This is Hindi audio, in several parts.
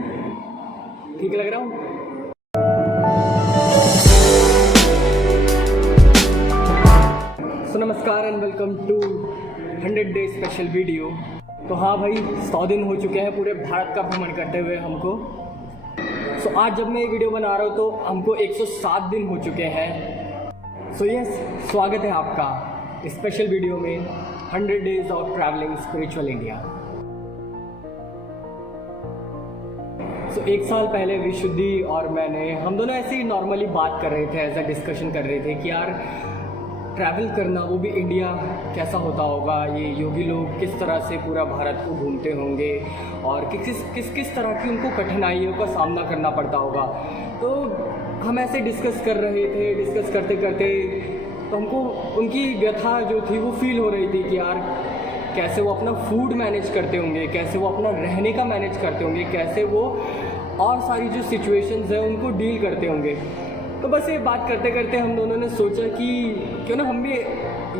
ठीक लग रहा हूँ? सो नमस्कार and welcome to 100 day special video. तो हाँ भाई, 100 दिन हो चुके हैं पूरे भारत का भ्रमण करते हुए हमको। सो आज जब मैं ये वीडियो बना रहा हूँ तो हमको 107 दिन हो चुके हैं। सो यस, स्वागत है आपका स्पेशल वीडियो में 100 days of travelling spiritual India. So एक साल पहले विशुद्धि और हम दोनों ऐसे ही नॉर्मली बात कर रहे थे, एज अ डिस्कशन कर रहे थे कि यार ट्रैवल करना, वो भी इंडिया, कैसा होता होगा। ये योगी लोग किस तरह से पूरा भारत को घूमते होंगे और किस तरह की उनको कठिनाइयों का सामना करना पड़ता होगा। तो हम ऐसे डिस्कस कर रहे थे, डिस्कस करते करते तो हमको उनकी व्यथा जो थी वो फील हो रही थी कि यार कैसे वो अपना फूड मैनेज करते होंगे, कैसे वो अपना रहने का मैनेज करते होंगे, कैसे वो और सारी जो सिचुएशंस हैं उनको डील करते होंगे। तो बस ये बात करते करते हम दोनों ने सोचा कि क्यों ना हम भी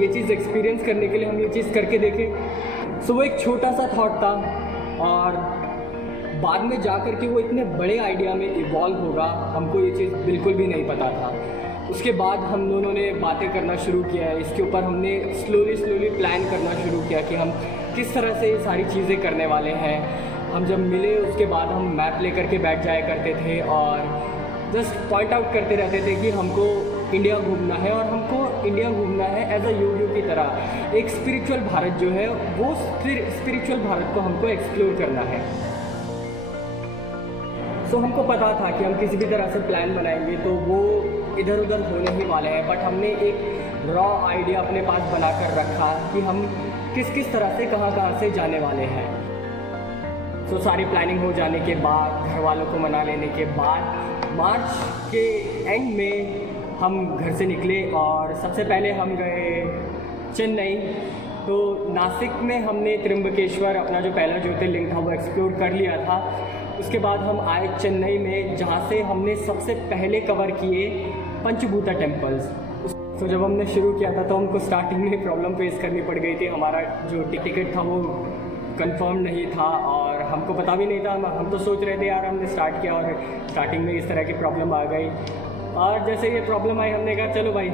ये चीज़ एक्सपीरियंस करने के लिए हम ये चीज़ करके देखें। सो वो एक छोटा सा थॉट था और बाद में जा कर के वो इतने बड़े आइडिया में इवॉल्व होगा, हमको ये चीज़ बिल्कुल भी नहीं पता था। उसके बाद हम दोनों ने बातें करना शुरू किया है, इसके ऊपर हमने स्लोली प्लान करना शुरू किया कि हम किस तरह से ये सारी चीज़ें करने वाले हैं। हम जब मिले उसके बाद हम मैप लेकर के बैठ जाया करते थे और जस्ट पॉइंट आउट करते रहते थे कि हमको इंडिया घूमना है और हमको इंडिया घूमना है एज अ योगियों की तरह। एक स्पिरिचुअल भारत जो है वो स्पिरिचुअल भारत को हमको एक्सप्लोर करना है। सो हमको पता था कि हम किसी भी तरह से प्लान बनाएंगे तो वो इधर उधर होने ही वाले हैं, बट हमने एक रॉ आइडिया अपने पास बनाकर रखा कि हम किस तरह से कहाँ से जाने वाले हैं। सो सारी प्लानिंग हो जाने के बाद, घर वालों को मना लेने के बाद, मार्च के एंड में हम घर से निकले और सबसे पहले हम गए चेन्नई। तो नासिक में हमने त्र्यंबकेश्वर, अपना जो पहला ज्योतिर्लिंग था, वो एक्सप्लोर कर लिया था। उसके बाद हम आए चेन्नई में, जहाँ से हमने सबसे पहले कवर किए पंचभूता टेम्पल्स। तो जब हमने शुरू किया था तो हमको स्टार्टिंग में प्रॉब्लम फेस करनी पड़ गई थी। हमारा जो टिकट था वो कंफर्म नहीं था और हमको पता भी नहीं था। हम तो सोच रहे थे यार, हमने स्टार्ट किया और स्टार्टिंग में इस तरह की प्रॉब्लम आ गई। और जैसे ये प्रॉब्लम आई, हमने कहा चलो भाई,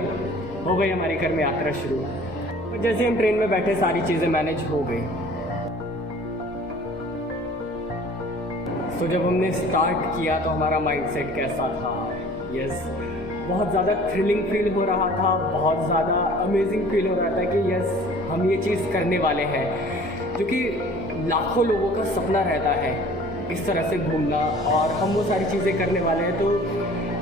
हो गई हमारे घर में यात्रा शुरू। और जैसे हम ट्रेन में बैठे सारी चीज़ें मैनेज हो गई। तो जब हमने स्टार्ट किया तो हमारा माइंडसेट कैसा था? यस, बहुत ज़्यादा थ्रिलिंग फील हो रहा था, बहुत ज़्यादा अमेजिंग फील हो रहा था कि यस, हम ये चीज़ करने वाले हैं, जो कि लाखों लोगों का सपना रहता है, इस तरह से घूमना, और हम वो सारी चीज़ें करने वाले हैं। तो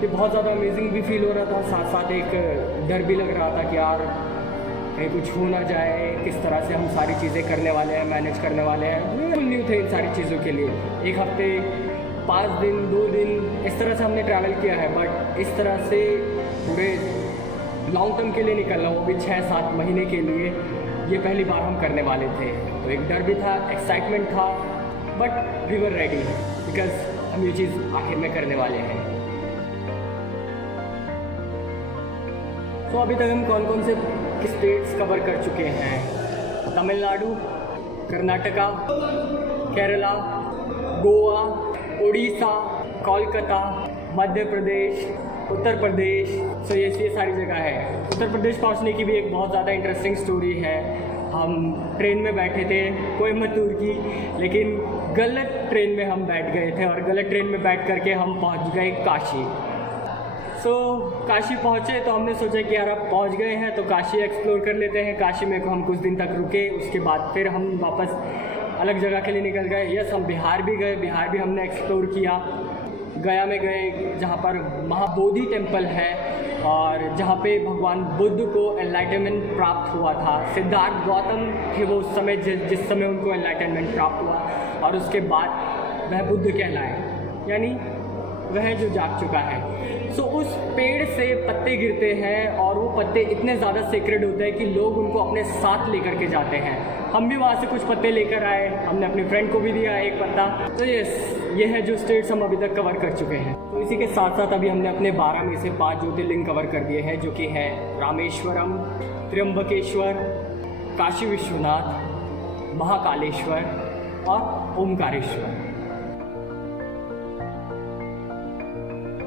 ये बहुत ज़्यादा अमेजिंग भी फील हो रहा था, साथ साथ एक डर भी लग रहा था कि यार कहीं कुछ हो ना जाए, किस तरह से हम सारी चीज़ें करने वाले हैं, मैनेज करने वाले हैं। बिल्कुल न्यू थे इन सारी चीज़ों के लिए। एक हफ्ते, 5 दिन, 2 दिन, इस तरह से हमने ट्रैवल किया है, बट इस तरह से पूरे लॉन्ग टर्म के लिए निकलना, वो भी 6-7 महीने के लिए, ये पहली बार हम करने वाले थे। तो एक डर भी था, एक्साइटमेंट था, but we were ready because हम ये चीज़ आखिर में करने वाले हैं। तो अभी तक हम कौन कौन से स्टेट्स कवर कर चुके हैं? तमिलनाडु, कर्नाटका, केरला, गोवा, उड़ीसा, कोलकाता, मध्य प्रदेश, उत्तर प्रदेश। सो ये सारी जगह है। उत्तर प्रदेश पहुंचने की भी एक बहुत ज़्यादा इंटरेस्टिंग स्टोरी है। हम ट्रेन में बैठे थे कोयम्बतूर की, लेकिन गलत ट्रेन में हम बैठ गए थे और गलत ट्रेन में बैठ करके हम पहुंच गए काशी। काशी पहुँचे तो हमने सोचा कि यार अब पहुँच गए हैं तो काशी एक्सप्लोर कर लेते हैं। काशी में हम कुछ दिन तक रुके, उसके बाद फिर हम वापस अलग जगह के लिए निकल गए। यस, हम बिहार भी गए, बिहार भी हमने एक्सप्लोर किया। गया में गए, जहाँ पर महाबोधि टेम्पल है और जहाँ पे भगवान बुद्ध को एनलाइटनमेंट प्राप्त हुआ था। सिद्धार्थ गौतम थे वो उस समय, जिस समय उनको एनलाइटनमेंट प्राप्त हुआ, और उसके बाद वह बुद्ध कहलाए, यानी वह जो जाग चुका है। सो उस पेड़ से पत्ते गिरते हैं और वो पत्ते इतने ज़्यादा सीक्रेट होते हैं कि लोग उनको अपने साथ लेकर के जाते हैं। हम भी वहाँ से कुछ पत्ते लेकर आए, हमने अपने फ्रेंड को भी दिया एक पत्ता। तो ये है जो स्टेट्स हम अभी तक कवर कर चुके हैं। तो इसी के साथ साथ अभी हमने अपने 12 में से 5 ज्योतिर्लिंग कवर कर दिए हैं, जो कि है रामेश्वरम, त्र्यंबकेश्वर, काशी विश्वनाथ, महाकालेश्वर और ओमकारेश्वर।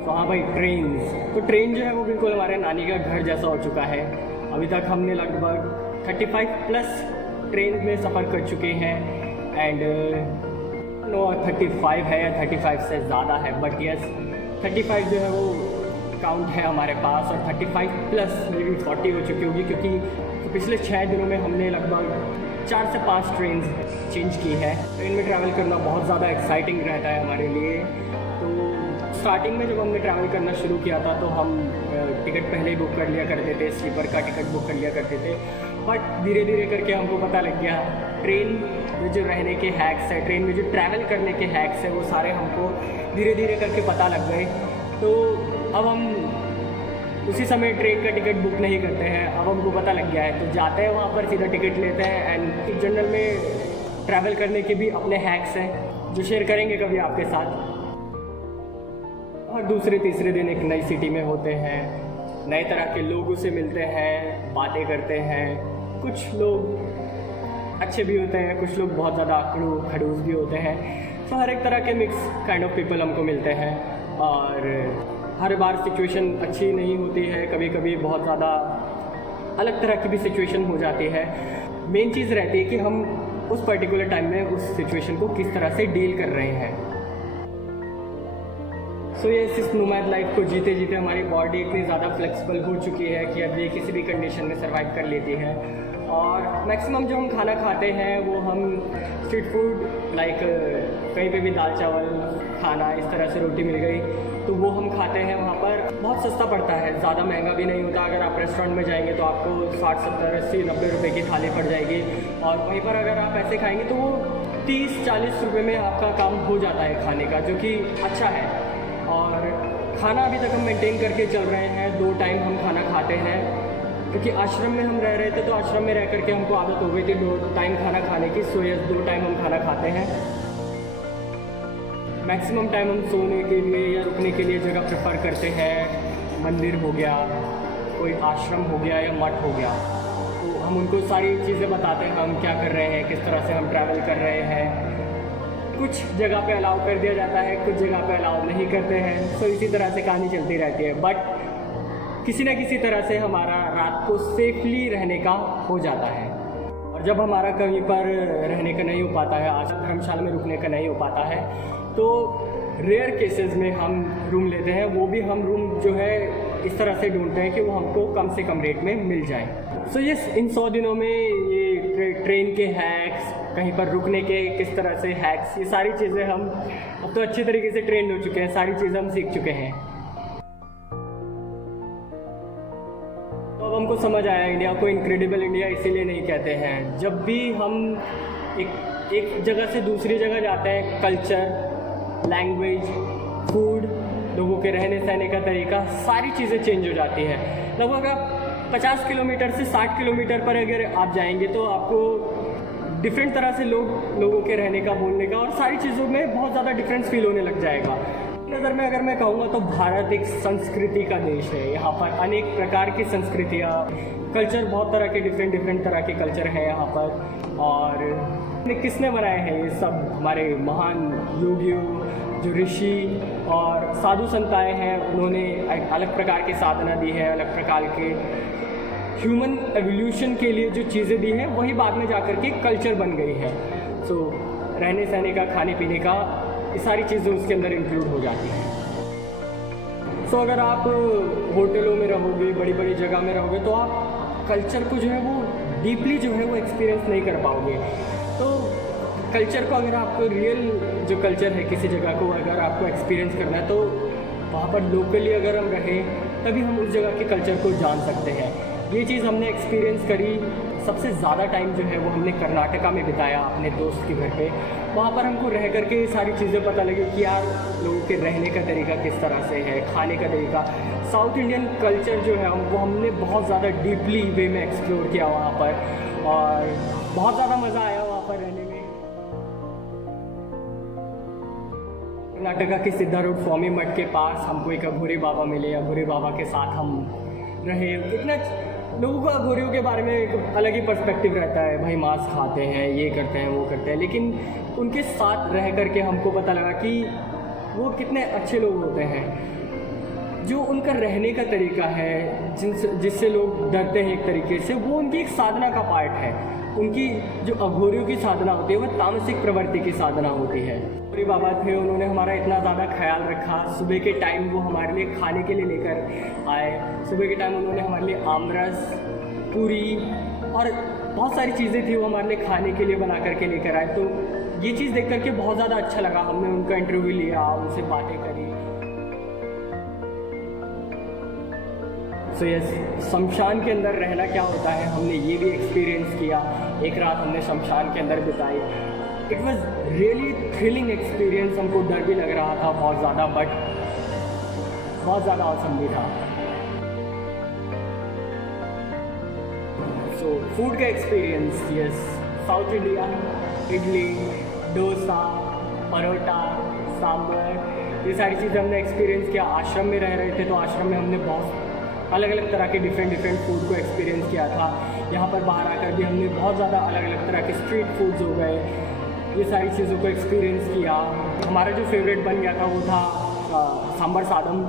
तो हाँ भाई, ट्रेन जो है वो बिल्कुल हमारे नानी का घर जैसा हो चुका है। अभी तक हमने लगभग 35 प्लस ट्रेन में सफ़र कर चुके हैं। एंड नो 35 है या 35 से ज़्यादा है, बट यस 35 जो है वो काउंट है हमारे पास, और 35 प्लस मे बी 40 हो चुकी होगी, क्योंकि पिछले 6 दिनों में हमने लगभग 4 से 5 ट्रेन चेंज की है। ट्रेन में ट्रैवल करना बहुत ज़्यादा एक्साइटिंग रहता है हमारे लिए। तो स्टार्टिंग में जब हमने ट्रैवल करना शुरू किया था तो हम टिकट पहले ही बुक कर लिया करते थे, स्लीपर का टिकट बुक कर लिया करते थे। बट धीरे धीरे करके हमको पता लग गया ट्रेन में जो रहने के हैक्स है, ट्रेन में जो ट्रैवल करने के हैक्स है, वो सारे हमको धीरे धीरे करके पता लग गए। तो अब हम उसी समय ट्रेन का टिकट बुक नहीं करते हैं, अब हमको पता लग गया है तो जाते हैं वहाँ पर, सीधा टिकट लेते हैं। एंड जनरल में ट्रैवल करने के भी अपने हैक्स हैं जो शेयर करेंगे कभी आपके साथ। और दूसरे तीसरे दिन एक नई सिटी में होते हैं, नए तरह के लोगों से मिलते हैं, बातें करते हैं। कुछ लोग अच्छे भी होते हैं, कुछ लोग बहुत ज़्यादा खड़ूस भी होते हैं। तो हर एक तरह के मिक्स काइंड ऑफ पीपल हमको मिलते हैं, और हर बार सिचुएशन अच्छी नहीं होती है, कभी कभी बहुत ज़्यादा अलग तरह की भी सिचुएशन हो जाती है। मेन चीज़ रहती है कि हम उस पर्टिकुलर टाइम में उस सिचुएशन को किस तरह से डील कर रहे हैं। सो ये इस नोमैड लाइफ को जीते जीते हमारी बॉडी इतनी ज़्यादा फ्लेक्सिबल हो चुकी है कि अब ये किसी भी कंडीशन में सर्वाइव कर लेती है। और मैक्सिमम जो हम खाना खाते हैं वो हम स्ट्रीट फूड, लाइक कहीं पे भी दाल चावल खाना, इस तरह से रोटी मिल गई तो वो हम खाते हैं। वहाँ पर बहुत सस्ता पड़ता है, ज़्यादा महंगा भी नहीं होता। अगर आप रेस्टोरेंट में जाएंगे तो आपको 60, 70, 80, 90 रुपये की थाली पड़ जाएगी, और वहीं पर अगर आप ऐसे खाएंगे तो वो 30, 40 रुपये में आपका काम हो जाता है खाने का, जो कि अच्छा है। और खाना अभी तक हम मेंटेन करके चल रहे हैं, 2 टाइम हम खाना खाते हैं, क्योंकि आश्रम में हम रह रहे थे तो आश्रम में रह करके हमको आदत हो गई थी 2 टाइम खाना खाने की। सो यस 2 टाइम हम खाना खाते हैं। मैक्सिमम टाइम हम सोने के लिए या रुकने के लिए जगह प्रेफर करते हैं। मंदिर हो गया, कोई आश्रम हो गया या मठ हो गया, तो हम उनको सारी चीज़ें बताते हैं, हम क्या कर रहे हैं, किस तरह से हम ट्रैवल कर रहे हैं। कुछ जगह पे अलाउ कर दिया जाता है, कुछ जगह पे अलाउ नहीं करते हैं। तो इसी तरह से कहानी चलती रहती है, बट किसी न किसी तरह से हमारा रात को सेफली रहने का हो जाता है। और जब हमारा कहीं पर रहने का नहीं हो पाता है, आज धर्मशाला में रुकने का नहीं हो पाता है, तो रेयर केसेस में हम रूम लेते हैं। वो भी हम रूम जो है इस तरह से ढूंढते हैं कि वो हमको कम से कम रेट में मिल जाए। सो यस, इन 100 दिनों में ये ट्रेन के हैक्स, कहीं पर रुकने के किस तरह से हैक्स, ये सारी चीज़ें हम अब तो अच्छी तरीके से ट्रेंड हो चुके हैं, सारी चीज़ें हम सीख चुके हैं। तो अब हमको समझ आया इंडिया को इनक्रेडिबल इंडिया इसीलिए नहीं कहते हैं। जब भी हम एक जगह से दूसरी जगह जाते हैं, कल्चर, लैंग्वेज, फूड, लोगों के रहने सहने का तरीका, सारी चीज़ें चेंज हो जाती है। लगभग आप 50 किलोमीटर से 60 किलोमीटर पर अगर आप जाएंगे तो आपको डिफरेंट तरह से लोगों के रहने का, बोलने का और सारी चीज़ों में बहुत ज़्यादा डिफरेंस फील होने लग जाएगा। नज़र में अगर मैं कहूँगा तो भारत एक संस्कृति का देश है। यहाँ पर अनेक प्रकार की संस्कृतियाँ, कल्चर, बहुत तरह के डिफरेंट तरह के कल्चर हैं यहाँ पर। और किसने बनाए हैं ये सब? हमारे महान योगियों, जो ऋषि और साधु संत आए हैं, उन्होंने एक अलग प्रकार की साधना दी है, अलग प्रकार के ह्यूमन एवोल्यूशन के लिए जो चीज़ें दी हैं वही बाद में जाकर के कल्चर बन गई है। सो रहने सहने का, खाने पीने का, ये सारी चीज़ें उसके अंदर इंक्लूड हो जाती हैं। सो अगर आप होटलों में रहोगे, बड़ी बड़ी जगह में रहोगे, तो आप कल्चर को जो है वो डीपली जो है वो एक्सपीरियंस नहीं कर पाओगे। तो कल्चर को, अगर आपको रियल जो कल्चर है किसी जगह को अगर आपको एक्सपीरियंस करना है, तो वहाँ पर लोकली अगर हम रहें तभी हम उस जगह के कल्चर को जान सकते हैं। ये चीज़ हमने एक्सपीरियंस करी। सबसे ज़्यादा टाइम जो है वो हमने कर्नाटका में बिताया अपने दोस्त के घर पे। वहाँ पर हमको रह करके ये सारी चीज़ें पता लगी कि यार लोगों के रहने का तरीका किस तरह से है, खाने का तरीका, साउथ इंडियन कल्चर जो है वो हमने बहुत ज़्यादा डीपली वे में एक्सप्लोर किया वहाँ पर, और बहुत ज़्यादा मज़ा आया वहाँ पर रहने में। कर्नाटका के सिद्धारूढ़ स्वामी मठ के पास हमको एक अघोरी बाबा मिले। अघोरी बाबा के साथ हम रहे। इतना लोगों का अघोरियों के बारे में एक अलग ही पर्सपेक्टिव रहता है, भाई मांस खाते हैं, ये करते हैं, वो करते हैं, लेकिन उनके साथ रह करके हमको पता लगा कि वो कितने अच्छे लोग होते हैं। जो उनका रहने का तरीका है, जिससे लोग डरते हैं एक तरीके से, वो उनकी एक साधना का पार्ट है। उनकी जो अघोरियों की साधना होती है वह तामसिक प्रवृत्ति की साधना होती है। पूरी बाबा थे, उन्होंने हमारा इतना ज़्यादा ख्याल रखा। सुबह के टाइम वो हमारे लिए खाने के लिए लेकर आए। सुबह के टाइम उन्होंने हमारे लिए आमरस, पूरी और बहुत सारी चीज़ें थी वो हमारे लिए खाने के लिए बना करके लेकर आए। तो ये चीज़ देख करके बहुत ज़्यादा अच्छा लगा। हमने उनका इंटरव्यू लिया, उनसे बातें करी। यस, शमशान के अंदर रहना क्या होता है हमने ये भी एक्सपीरियंस किया। एक रात हमने शमशान के अंदर बिताई। It was really thrilling experience. हमको डर भी लग रहा था बहुत ज़्यादा, बट बहुत ज़्यादा ऑसम भी था। सो फूड का experience, yes, south India, idli, dosa, paratha, sambar, ये सारी चीज़ें हमने एक्सपीरियंस किया। आश्रम में रह रहे थे तो आश्रम में हमने बहुत अलग अलग तरह के डिफरेंट फूड को एक्सपीरियंस किया था। यहाँ पर बाहर आकर भी हमने बहुत ज़्यादा अलग अलग तरह के स्ट्रीट फूड्स हो गए, ये सारी चीज़ों को एक्सपीरियंस किया। हमारा जो फेवरेट बन गया था वो था सांभर सादम।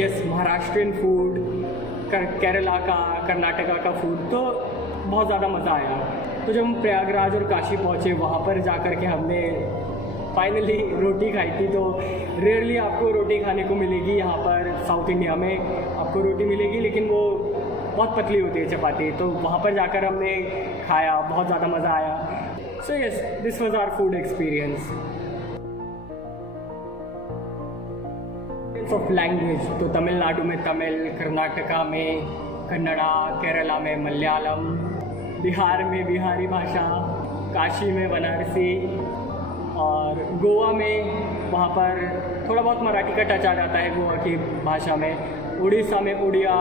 यस, महाराष्ट्रियन फूड, केरला का, कर्नाटका का फूड, तो बहुत ज़्यादा मज़ा आया। तो जब हम प्रयागराज और काशी पहुँचे, वहाँ पर जा कर के हमने फाइनली रोटी खाई थी। तो रेयरली आपको रोटी खाने को मिलेगी यहाँ पर साउथ इंडिया में, आपको रोटी मिलेगी, लेकिन वो बहुत पतली होती है चपाती। तो वहाँ पर जाकर हमने खाया, बहुत ज़्यादा मज़ा आया। So yes, this was our food experience. Of language, तो तमिलनाडु में तमिल, कर्नाटका में कन्नड़ा, केरला में मलयालम, बिहार में बिहारी भाषा, काशी में बनारसी, और गोवा में वहाँ पर थोड़ा बहुत मराठी का टच आ जाता है गोवा की भाषा में, उड़ीसा में उड़िया।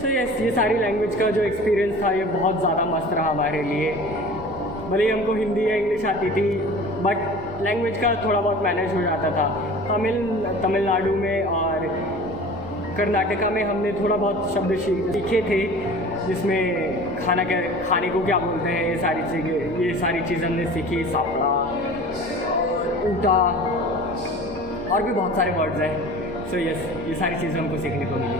सो यस, ये सारी लैंग्वेज का जो एक्सपीरियंस था ये बहुत ज़्यादा मस्त रहा हमारे लिए। भले ही हमको हिंदी या इंग्लिश आती थी, बट लैंग्वेज का थोड़ा बहुत मैनेज हो जाता था। तमिलनाडु में और कर्नाटका में हमने थोड़ा बहुत शब्द सीखे थे, जिसमें खाने को क्या बोलते हैं, ये सारी चीज़ें हमने सीखी। सापड़ा, ऊटा, और भी बहुत सारे वर्ड्स हैं। सो यस, ये सारी चीज़ें हमको सीखने को मिली।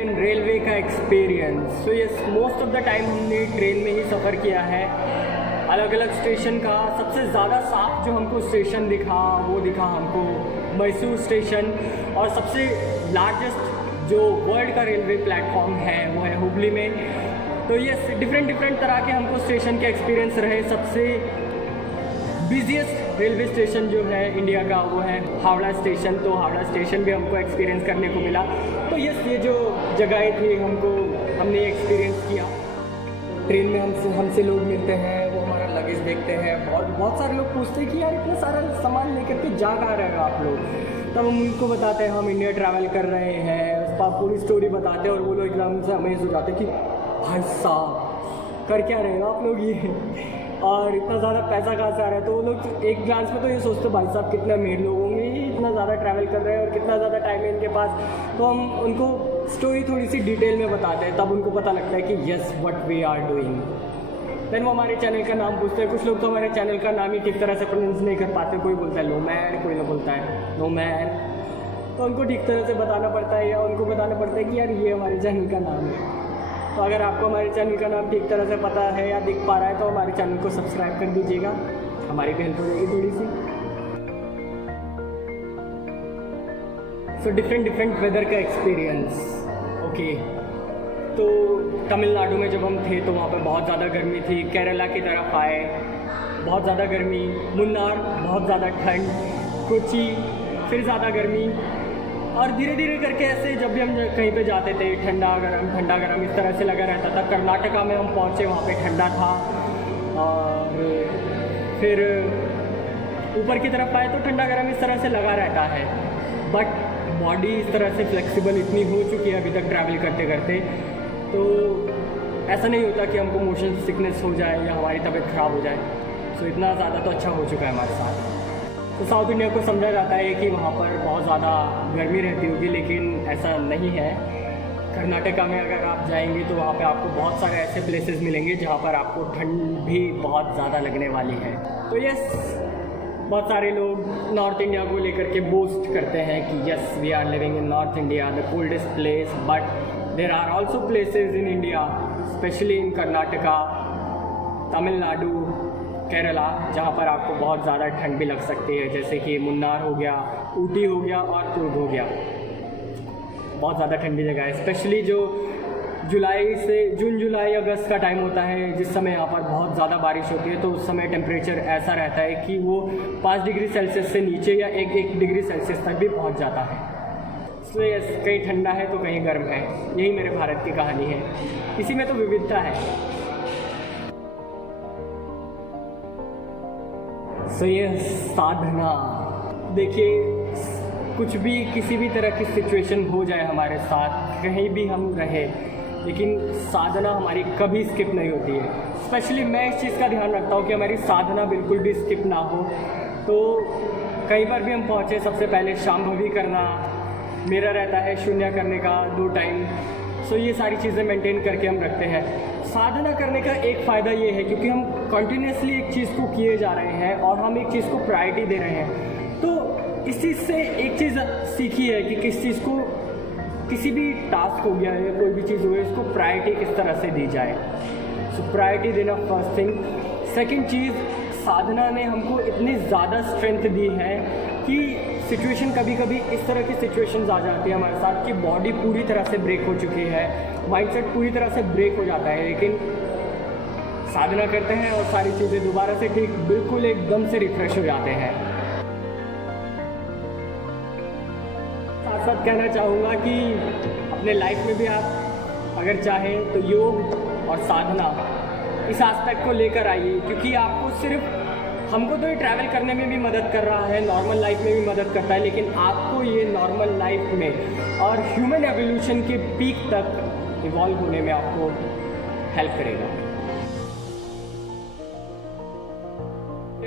इन रेलवे का experience, so yes, most of the time हमने ट्रेन में ही सफ़र किया है। अलग अलग स्टेशन का सबसे ज़्यादा साफ जो हमको स्टेशन दिखा वो दिखा हमको मैसूर स्टेशन, और सबसे लार्जेस्ट जो वर्ल्ड का रेलवे प्लेटफॉर्म है वो है हुबली में। तो ये डिफरेंट तरह के हमको स्टेशन के एक्सपीरियंस रहे। सबसे बिजिएस्ट रेलवे स्टेशन जो है इंडिया का वो है हावड़ा स्टेशन। तो हावड़ा स्टेशन भी हमको एक्सपीरियंस करने को मिला। तो ये जो जगहें थी हमने एक्सपीरियंस किया। ट्रेन में हमसे लोग मिलते हैं, वो हमारा लगेज देखते हैं। बहुत सारे लोग पूछते हैं कि यार इतना सारा सामान लेकर के जा कहाँ रहे हो आप लोग। तब हम उनको बताते हैं हम इंडिया ट्रैवल कर रहे हैं, उसका पूरी स्टोरी बताते हैं, और वो लोग एकदम से अमेज हो जाते हैं कि भाई साहब कर क्या रहे हो आप लोग ये, और इतना ज़्यादा पैसा कहाँ से आ रहा है। तो वो लोग एक ग्लांस में तो ये सोचते भाई साहब कितने अमीर लोग होंगे, ये इतना ज़्यादा ट्रैवल कर रहे हैं और कितना ज़्यादा टाइम है इनके पास। तो हम उनको स्टोरी थोड़ी सी डिटेल में बताते हैं, तब उनको पता लगता है कि yes what we are doing. देन वो हमारे चैनल का नाम पूछते हैं। कुछ लोग तो हमारे चैनल का नाम ही ठीक तरह से प्रोनाउंस नहीं कर पाते। कोई बोलता है लोमैड, कोई लोग बोलता है नोमैड। तो उनको ठीक तरह से बताना पड़ता है, या उनको बताना पड़ता है कि यार ये हमारे चैनल का नाम है। तो अगर आपको हमारे चैनल का नाम ठीक तरह से पता है या दिख पा रहा है तो हमारे चैनल को सब्सक्राइब कर दीजिएगा, हमारी भी हेल्प हो जाएगी थोड़ी सी। सो डिफरेंट वेदर का एक्सपीरियंस। ओके, तो तमिलनाडु में जब हम थे तो वहाँ पर बहुत ज़्यादा गर्मी थी। केरला की तरफ आए, बहुत ज़्यादा गर्मी। मुन्नार बहुत ज़्यादा ठंड। कोची फिर ज़्यादा गर्मी। और धीरे धीरे करके ऐसे जब भी हम कहीं पे जाते थे ठंडा गरम इस तरह से लगा रहता था। कर्नाटका में हम पहुँचे, वहाँ पे ठंडा था। और फिर ऊपर की तरफ आए तो ठंडा गरम इस तरह से लगा रहता है। बट बॉडी इस तरह से फ्लेक्सिबल इतनी हो चुकी है अभी तक ट्रैवल करते करते, तो ऐसा नहीं होता कि हमको मोशन सिकनेस हो जाए या हमारी तबीयत ख़राब हो जाए। सो इतना ज़्यादा तो अच्छा हो चुका है हमारे साथ। तो साउथ इंडिया को समझा जाता है कि वहाँ पर बहुत ज़्यादा गर्मी रहती होगी, लेकिन ऐसा नहीं है। कर्नाटका में अगर आप जाएंगे तो वहाँ पे आपको बहुत सारे ऐसे प्लेसेस मिलेंगे जहाँ पर आपको ठंड भी बहुत ज़्यादा लगने वाली है। तो बहुत सारे लोग नॉर्थ इंडिया को लेकर के बोस्ट करते हैं कि yes we are living in north India the coldest place, but there are also places in India specially in Karnataka, Tamil Nadu, Kerala, जहाँ पर आपको बहुत ज़्यादा ठंड भी लग सकती है, जैसे कि मुन्नार हो गया, ऊटी हो गया और कुर्ग हो गया। बहुत ज़्यादा ठंडी जगह है, स्पेशली जो जुलाई से जून जुलाई अगस्त का टाइम होता है, जिस समय यहाँ पर बहुत ज़्यादा बारिश होती है, तो उस समय टेम्परेचर ऐसा रहता है कि वो 5 डिग्री सेल्सियस से नीचे या 1 डिग्री सेल्सियस तक भी पहुँच जाता है। तो यस, कहीं ठंडा है तो कहीं गर्म है, यही मेरे भारत की कहानी है, इसी में तो विविधता है। तो ये साधना, देखिए कुछ भी किसी भी तरह की सिचुएशन हो जाए हमारे साथ, कहीं भी हम रहे, लेकिन साधना हमारी कभी स्किप नहीं होती है। स्पेशली मैं इस चीज़ का ध्यान रखता हूँ कि हमारी साधना बिल्कुल भी स्किप ना हो। तो कहीं पर भी हम पहुँचे, सबसे पहले शांभवी करना, मेरा रहता है शून्य करने का 2 टाइम। सो ये सारी चीज़ें मेंटेन करके हम रखते हैं। साधना करने का एक फ़ायदा ये है क्योंकि हम कंटिन्यूसली एक चीज़ को किए जा रहे हैं और हम एक चीज़ को प्रायोरिटी दे रहे हैं। तो इस चीज़ से एक चीज़ सीखी है कि किस चीज़ को, किसी भी टास्क हो गया है, कोई भी चीज़ हो गई, उसको प्रायोरिटी किस तरह से दी जाए। सो प्रायोरिटी देना फर्स्ट थिंग। सेकंड चीज़, साधना ने हमको इतनी ज़्यादा स्ट्रेंथ दी है कि सिचुएशन, कभी कभी इस तरह की सिचुएशंस आ जाती है हमारे साथ कि बॉडी पूरी तरह से ब्रेक हो चुकी है, माइंडसेट पूरी तरह से ब्रेक हो जाता है, लेकिन साधना करते हैं और सारी चीज़ें दोबारा से ठीक बिल्कुल एकदम से रिफ्रेश हो जाते हैं। साथ साथ कहना चाहूँगा कि अपने लाइफ में भी आप अगर चाहें तो योग और साधना इस एस्पेक्ट को लेकर आइए, क्योंकि आपको सिर्फ, हमको तो ये ट्रैवल करने में भी मदद कर रहा है, नॉर्मल लाइफ में भी मदद करता है, लेकिन आपको ये नॉर्मल लाइफ में और ह्यूमन एवोल्यूशन के पीक तक इवॉल्व होने में आपको हेल्प करेगा।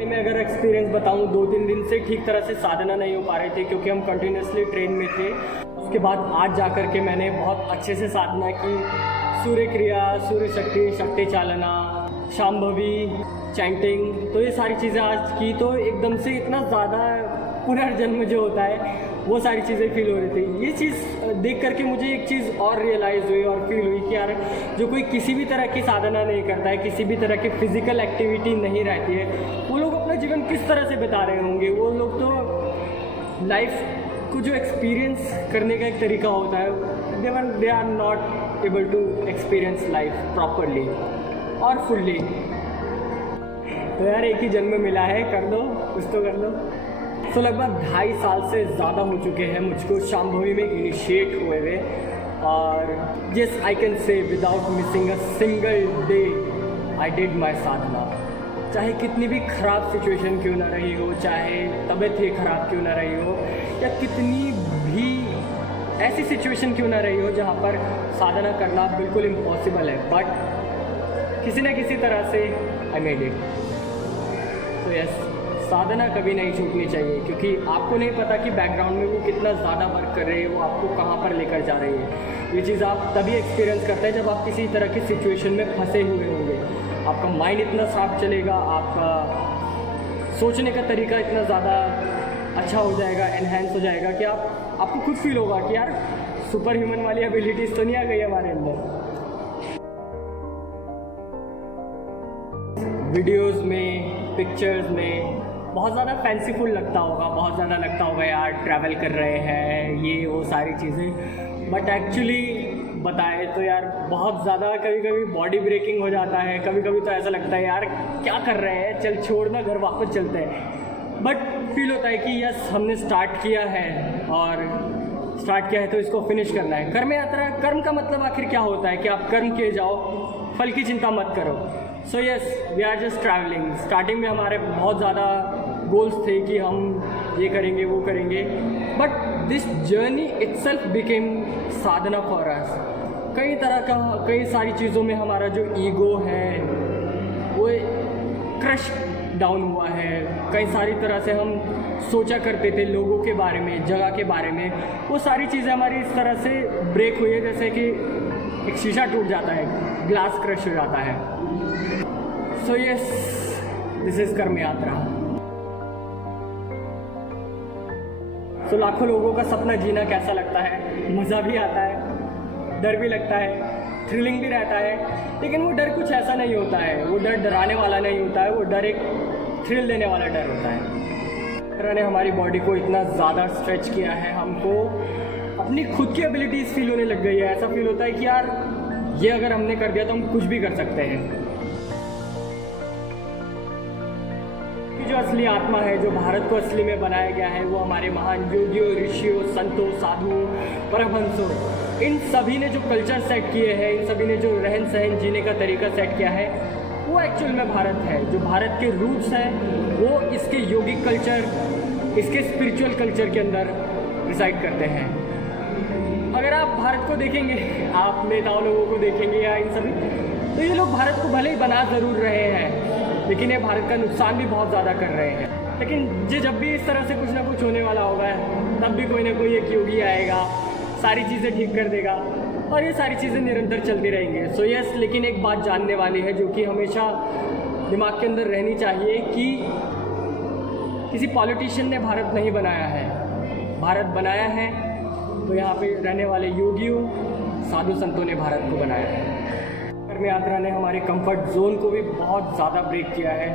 मैं अगर एक्सपीरियंस बताऊं, 2-3 दिन से ठीक तरह से साधना नहीं हो पा रहे थे क्योंकि हम कंटिन्यूसली ट्रेन में थे। उसके बाद आज जा कर के मैंने बहुत अच्छे से साधना की, सूर्य क्रिया, सूर्य शक्ति, शक्ति चालना, शांभवी, चैंटिंग, तो ये सारी चीज़ें आज की, तो एकदम से इतना ज़्यादा पुनर्जन्म जो होता है वो सारी चीज़ें फील हो रही थी। ये चीज़ देख करके मुझे एक चीज़ और रियलाइज़ हुई और फील हुई कि यार जो कोई किसी भी तरह की साधना नहीं करता है, किसी भी तरह की फिजिकल एक्टिविटी नहीं रहती है, वो लोग अपना जीवन किस तरह से बिता रहे होंगे। वो लोग तो लाइफ को जो एक्सपीरियंस करने का एक तरीका होता है, they are not able to experience life properly और फुल्ली। तो यार एक ही जन्म मिला है, कर लो कुछ तो कर लो। तो लगभग 2.5 साल से ज़्यादा हो चुके हैं मुझको शांभवी में इनिशिएट हुए हुए, और yes I can say without missing a single day I did my sadhana. चाहे कितनी भी ख़राब सिचुएशन क्यों ना रही हो, चाहे तबीयत ही ख़राब क्यों ना रही हो, या कितनी भी ऐसी सिचुएशन क्यों ना रही हो जहाँ पर साधना करना बिल्कुल इम्पॉसिबल है, बट किसी न किसी तरह से आई मेड इट। तो यस, साधना कभी नहीं छूटनी चाहिए, क्योंकि आपको नहीं पता कि बैकग्राउंड में वो कितना ज़्यादा वर्क कर रही है, वो आपको कहाँ पर लेकर जा रही है। ये चीज़ आप तभी एक्सपीरियंस करते हैं जब आप किसी तरह की सिचुएशन में फंसे हुए होंगे। आपका माइंड इतना साफ चलेगा, आपका सोचने का तरीका इतना ज़्यादा अच्छा हो जाएगा, एनहेंस हो जाएगा कि आपको खुद फील होगा कि यार सुपर ह्यूमन वाली एबिलिटीज़ तो नहीं आ गई हमारे अंदर। वीडियोस में, पिक्चर्स में बहुत ज़्यादा फैंसीफुल लगता होगा, बहुत ज़्यादा लगता होगा यार ट्रैवल कर रहे हैं, ये वो सारी चीज़ें, बट एक्चुअली बताए तो यार बहुत ज़्यादा कभी कभी बॉडी ब्रेकिंग हो जाता है। कभी कभी तो ऐसा लगता है यार क्या कर रहे हैं, चल छोड़ना, घर वापस चलते हैं। बट फील होता है कि यस हमने स्टार्ट किया है, और स्टार्ट किया है तो इसको फिनिश करना है। कर्म यात्रा, कर्म का मतलब आखिर क्या होता है कि आप कर्म किए जाओ, फल की चिंता मत करो। So yes we are just travelling. Starting में हमारे बहुत ज़्यादा गोल्स थे कि हम ये करेंगे वो करेंगे, but this journey itself became Sadhana for us. कई तरह का, कई सारी चीज़ों में हमारा जो ईगो है वो क्रश डाउन हुआ है। कई सारी तरह से हम सोचा करते थे लोगों के बारे में, जगह के बारे में, वो सारी चीज़ें हमारी इस तरह से ब्रेक हुई है जैसे कि एक शीशा टूट जाता है, ग्लास क्रश हो जाता है। सो यस दिस इज़ कर्म यात्रा। तो लाखों लोगों का सपना जीना कैसा लगता है, मज़ा भी आता है, डर भी लगता है, थ्रिलिंग भी रहता है, लेकिन वो डर कुछ ऐसा नहीं होता है, वो डर डराने वाला नहीं होता है, वो डर एक थ्रिल देने वाला डर होता है। डर ने हमारी बॉडी को इतना ज़्यादा स्ट्रेच किया है, हमको अपनी खुद की एबिलिटीज़ फील होने लग गई है। ऐसा फील होता है कि यार ये अगर हमने कर दिया तो हम कुछ भी कर सकते हैं। कि जो असली आत्मा है, जो भारत को असली में बनाया गया है, वो हमारे महान योगियों, ऋषियों, संतों, साधुओं, परमहंसों, इन सभी ने जो कल्चर सेट किए हैं, इन सभी ने जो रहन सहन जीने का तरीका सेट किया है, वो एक्चुअल में भारत है। जो भारत के रूट्स हैं वो इसके योगिक कल्चर, इसके स्पिरिचुअल कल्चर के अंदर रिसाइड करते हैं। अगर आप भारत को देखेंगे, आप नेताओं लोगों को देखेंगे या इन सभी, तो ये लोग भारत को भले ही बना ज़रूर रहे हैं, लेकिन ये भारत का नुकसान भी बहुत ज़्यादा कर रहे हैं। लेकिन जब भी इस तरह से कुछ ना कुछ होने वाला होगा, तब भी कोई ना कोई एक योगी आएगा, सारी चीज़ें ठीक कर देगा और ये सारी चीज़ें निरंतर चलती रहेंगी। सो यस, लेकिन एक बात जानने वाली है जो कि हमेशा दिमाग के अंदर रहनी चाहिए कि किसी पॉलिटिशियन ने भारत नहीं बनाया है, भारत बनाया है तो यहाँ पे रहने वाले योगियों, साधु संतों ने भारत को बनाया है। कर्म यात्रा ने हमारे कंफर्ट जोन को भी बहुत ज़्यादा ब्रेक किया है।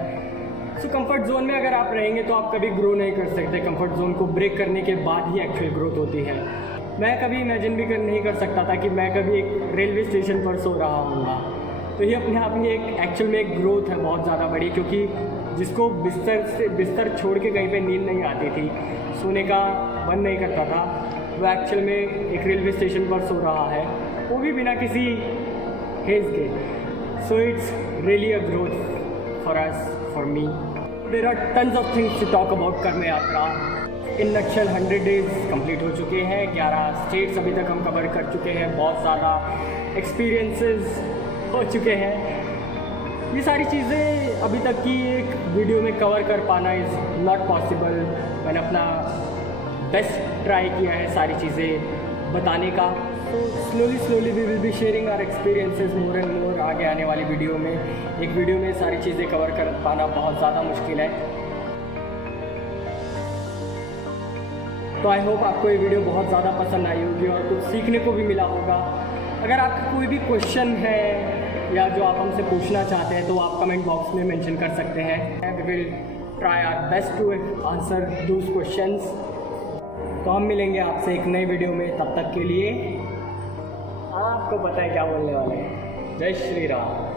सो कंफर्ट जोन में अगर आप रहेंगे तो आप कभी ग्रो नहीं कर सकते। कंफर्ट जोन को ब्रेक करने के बाद ही एक्चुअल ग्रोथ होती है। मैं कभी इमेजिन भी नहीं कर सकता था कि मैं कभी एक रेलवे स्टेशन पर सो रहा हूँगा, तो ये अपने आप में एक एक्चुअल में एक ग्रोथ है बहुत ज़्यादा बड़ी, क्योंकि जिसको बिस्तर छोड़ के कहीं पे नींद नहीं आती थी, सोने का मन नहीं करता था, वो एक्चुअल में एक रेलवे स्टेशन पर सो रहा है, वो भी बिना किसी हेज के। So it's really a growth for us, for me. There are tons of things to talk about Karma Yatra. In नक्शल 100 days complete हो चुके हैं, 11 स्टेट्स अभी तक हम कवर कर चुके हैं, बहुत ज़्यादा एक्सपीरियंसेस हो चुके हैं। ये सारी चीज़ें अभी तक की एक वीडियो में कवर कर पाना इज़ नॉट पॉसिबल। मैंने अपना बेस्ट ट्राई किया है सारी चीज़ें बताने का। तो slowly we will be sharing our experiences more and more. आगे आने वाली वीडियो में, एक वीडियो में सारी चीज़ें कवर कर पाना बहुत ज़्यादा मुश्किल है। तो आई होप आपको ये वीडियो बहुत ज़्यादा पसंद आई होगी और कुछ सीखने को भी मिला होगा। अगर आपका कोई भी क्वेश्चन है या जो आप हमसे पूछना चाहते हैं तो आप कमेंट बॉक्स में मेंशन कर सकते हैं। We will try our best to answer those questions. तो हम मिलेंगे आपसे एक नई वीडियो में, तब तक के लिए आपको पता है क्या बोलने वाले हैं। जय श्री राम।